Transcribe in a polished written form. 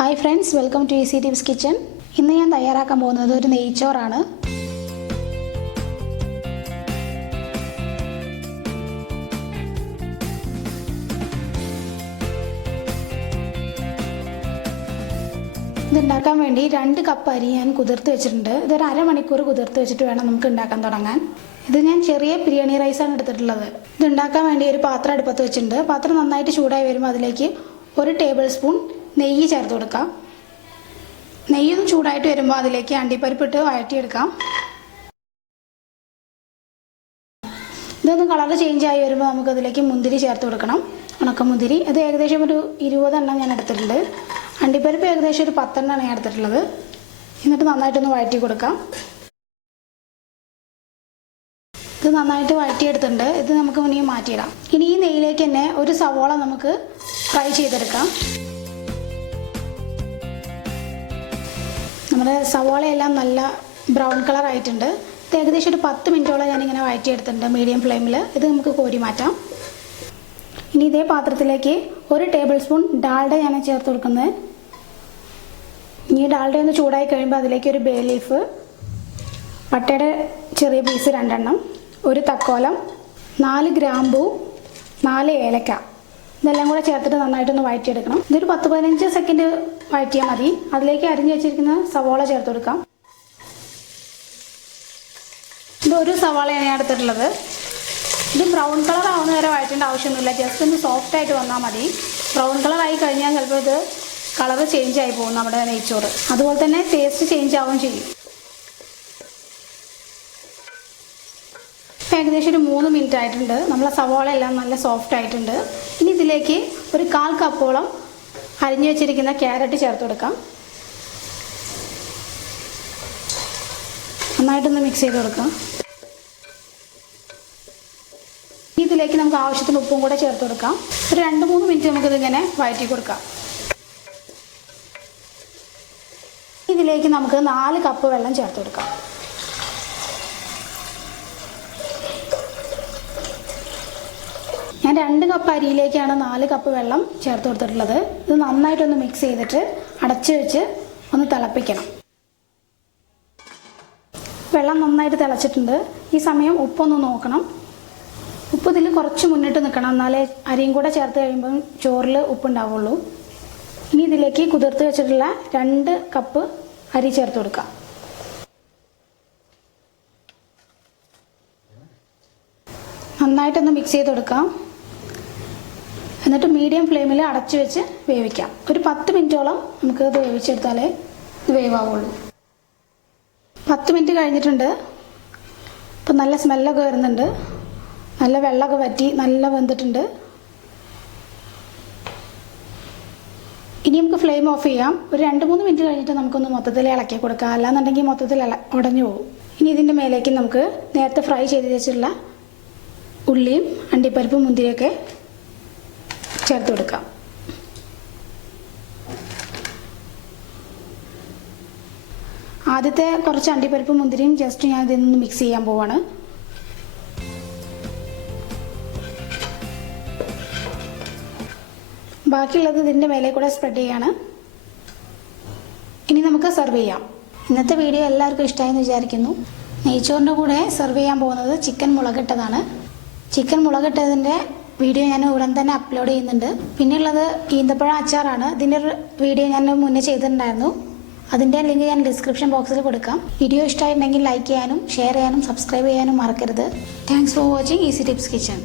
Hi friends, welcome to Easy Tips Kitchen. ഇന്ന് ഞാൻ തയ്യാറാക്കാൻ പോകുന്നത് ഒരു നെയ്ച്ചോറാണ്. ഇതുണ്ടാക്കാൻ വേണ്ടി 2 കപ്പ് അരി ഞാൻ കുതിർത്ത് വെച്ചിട്ടുണ്ട്. ഇതൊരു അരമണിക്കൂർ കുതിർത്ത് വെച്ചിട്ട് വേണം നമുക്ക് ഉണ്ടാക്കാൻ തുടങ്ങാൻ. ഇത് ഞാൻ ചെറിയ ബിരിയാണി റൈസ് ആണ് എടുത്തിട്ടുള്ളത്. ഇത് ഉണ്ടാക്കാൻ വേണ്ടി ഒരു പാത്രം അടുപ്പത്ത് വെച്ചിട്ടുണ്ട്. പാത്രം നന്നായിട്ട് ചൂടായി വരുമ്പോൾ അതിലേക്ക് 1 ടേബിൾ സ്പൂൺ നെയ്യ് ചേർത്ത് കൊടുക്കാം. നെയ്യൊന്ന് ചൂടായിട്ട് വരുമ്പോൾ അതിലേക്ക് അണ്ടിപ്പരിപ്പിട്ട് വഴറ്റിയെടുക്കാം. ഇതൊന്ന് കളർ ചേഞ്ച് ആയി വരുമ്പോൾ നമുക്ക് അതിലേക്ക് മുന്തിരി ചേർത്ത് കൊടുക്കണം. ഉണക്കമുന്തിരി അത് ഏകദേശം ഒരു 20 എണ്ണം ഞാൻ എടുത്തിട്ടുണ്ട്. അണ്ടിപ്പരിപ്പ് ഏകദേശം ഒരു 10 എണ്ണമാണ് ഞാൻ എടുത്തിട്ടുള്ളത്. എന്നിട്ട് നന്നായിട്ടൊന്ന് വഴറ്റി കൊടുക്കാം. ഇത് നന്നായിട്ട് വഴറ്റിയെടുത്തിട്ടുണ്ട്. ഇത് നമുക്ക് ഇനി മാറ്റിയിടാം. ഇനി ഈ നെയ്യിലേക്ക് തന്നെ ഒരു സവോള നമുക്ക് ഫ്രൈ ചെയ്തെടുക്കാം. നമ്മുടെ സവോളയെല്ലാം നല്ല ബ്രൗൺ കളർ ആയിട്ടുണ്ട്. ഇത് ഏകദേശം ഒരു 10 മിനിറ്റോളം ഞാനിങ്ങനെ വഴറ്റിയെടുത്തിട്ടുണ്ട് മീഡിയം ഫ്ലെയിമിൽ. ഇത് നമുക്ക് കോരി മാറ്റാം. ഇനി ഇതേ പാത്രത്തിലേക്ക് 1 ടേബിൾ സ്പൂൺ ഡാൽഡ ഞാൻ ചേർത്ത് കൊടുക്കുന്നത്. ഇനി ഡാൽഡ ഒന്ന് ചൂടായി കഴിയുമ്പോൾ അതിലേക്ക് ഒരു ബേ ലീഫ്, പട്ടയുടെ ചെറിയ പീസ് 2 എണ്ണം, ഒരു തക്കോലം, 4 ഗ്രാമ്പൂ, 4 ഏലക്ക, ഇതെല്ലാം കൂടെ ചേർത്തിട്ട് നന്നായിട്ടൊന്ന് വഴറ്റിയെടുക്കണം. ഇതൊരു 10-15 സെക്കൻഡ് വഴറ്റിയാൽ മതി. അതിലേക്ക് അരിഞ്ഞു വെച്ചിരിക്കുന്ന സവോള ചേർത്ത് കൊടുക്കാം. ഇതൊരു സവാളയാണ് ഞാൻ എടുത്തിട്ടുള്ളത്. ഇത് ബ്രൗൺ കളർ ആവുന്ന വരെ വഴറ്റേണ്ട ആവശ്യമൊന്നുമില്ല. ജസ്റ്റ് ഒന്ന് സോഫ്റ്റ് ആയിട്ട് വന്നാൽ മതി. ബ്രൗൺ കളർ ആയി കഴിഞ്ഞാൽ ചിലപ്പോൾ ഇത് കളർ ചേഞ്ച് ആയി പോകും നമ്മുടെ നെയ്ച്ചോറ്. അതുപോലെ തന്നെ ടേസ്റ്റ് ചേഞ്ച് ആവുകയും ചെയ്യും. ഏകദേശം ഒരു 3 മിനിറ്റ് ആയിട്ടുണ്ട്. നമ്മളെ സവാള എല്ലാം നല്ല സോഫ്റ്റ് ആയിട്ടുണ്ട്. ഇനി ഇതിലേക്ക് ഒരു 1/4 കപ്പോളം അരിഞ്ഞു വെച്ചിരിക്കുന്ന ക്യാരറ്റ് ചേർത്ത് കൊടുക്കാം. നന്നായിട്ടൊന്ന് മിക്സ് ചെയ്ത് കൊടുക്കാം. ഇതിലേക്ക് നമുക്ക് ആവശ്യത്തിന് ഉപ്പും കൂടെ ചേർത്ത് കൊടുക്കാം. ഒരു 2-3 മിനിറ്റ് നമുക്കിതിങ്ങനെ വഴറ്റി കൊടുക്കാം. ഇതിലേക്ക് നമുക്ക് 4 കപ്പ് വെള്ളം ചേർത്ത് കൊടുക്കാം. ഞാൻ 2 കപ്പ് അരിയിലേക്കാണ് 4 കപ്പ് വെള്ളം ചേർത്ത് കൊടുത്തിട്ടുള്ളത്. ഇത് നന്നായിട്ടൊന്ന് മിക്സ് ചെയ്തിട്ട് അടച്ചു വെച്ച് ഒന്ന് തിളപ്പിക്കണം. വെള്ളം നന്നായിട്ട് തിളച്ചിട്ടുണ്ട്. ഈ സമയം ഉപ്പൊന്ന് നോക്കണം. ഉപ്പ് ഇതിൽ കുറച്ച് മുന്നിട്ട് നിൽക്കണം, എന്നാലേ അരിയും കൂടെ ചേർത്ത് കഴിയുമ്പം ചോറിൽ ഉപ്പുണ്ടാവുള്ളൂ. ഇനി ഇതിലേക്ക് കുതിർത്ത് വെച്ചിട്ടുള്ള 2 കപ്പ് അരി ചേർത്ത് കൊടുക്കാം. നന്നായിട്ടൊന്ന് മിക്സ് ചെയ്ത് കൊടുക്കാം. എന്നിട്ട് മീഡിയം ഫ്ലെയിമിൽ അടച്ചു വെച്ച് വേവിക്കാം. ഒരു 10 മിനിറ്റോളം നമുക്ക് ഇത് വേവിച്ചെടുത്താലേ ഇത് വേവാവുള്ളൂ. 10 മിനിറ്റ് കഴിഞ്ഞിട്ടുണ്ട്. ഇപ്പം നല്ല സ്മെല്ലൊക്കെ വരുന്നുണ്ട്. നല്ല വെള്ളമൊക്കെ വറ്റി നല്ല വെന്തിട്ടുണ്ട്. ഇനി നമുക്ക് ഫ്ലെയിം ഓഫ് ചെയ്യാം. ഒരു 2-3 മിനിറ്റ് കഴിഞ്ഞിട്ട് നമുക്കൊന്ന് മൊത്തത്തിൽ ഇളക്കി കൊടുക്കാം. അല്ലാന്നുണ്ടെങ്കിൽ മൊത്തത്തിൽ ഉടഞ്ഞു പോകും. ഇനി ഇതിൻ്റെ മേലേക്ക് നമുക്ക് നേരത്തെ ഫ്രൈ ചെയ്ത് വെച്ചിട്ടുള്ള ഉള്ളിയും അണ്ടിപ്പരിപ്പും മുന്തിരിയൊക്കെ ചേർത്ത് കൊടുക്കാം. ആദ്യത്തെ കുറച്ച് അണ്ടിപ്പരിപ്പും മുന്തിരിയും ജസ്റ്റ് ഞാൻ ഇതിൽ നിന്ന് മിക്സ് ചെയ്യാൻ പോവാണ്. ബാക്കിയുള്ളത് ഇതിൻ്റെ മേലെ കൂടെ സ്പ്രെഡ് ചെയ്യാണ്. ഇനി നമുക്ക് സെർവ് ചെയ്യാം. ഇന്നത്തെ വീഡിയോ എല്ലാവർക്കും ഇഷ്ടമായെന്ന് വിചാരിക്കുന്നു. നെയ്ച്ചോറിൻ്റെ കൂടെ സെർവ് ചെയ്യാൻ പോകുന്നത് ചിക്കൻ മുളകിട്ടതാണ്. ചിക്കൻ മുളകിട്ടതിൻ്റെ വീഡിയോ ഞാൻ ഉടൻ തന്നെ അപ്ലോഡ് ചെയ്യുന്നുണ്ട്. പിന്നെയുള്ളത് ഈന്തപ്പഴ അച്ചാറാണ്. ഇതിൻ്റെ ഒരു വീഡിയോ ഞാൻ മുന്നേ ചെയ്തിട്ടുണ്ടായിരുന്നു. അതിൻ്റെ ലിങ്ക് ഞാൻ ഡിസ്ക്രിപ്ഷൻ ബോക്സിൽ കൊടുക്കാം. വീഡിയോ ഇഷ്ടമായിട്ടുണ്ടെങ്കിൽ ലൈക്ക് ചെയ്യാനും ഷെയർ ചെയ്യാനും സബ്സ്ക്രൈബ് ചെയ്യാനും മറക്കരുത്. Thanks for watching easy tips kitchen.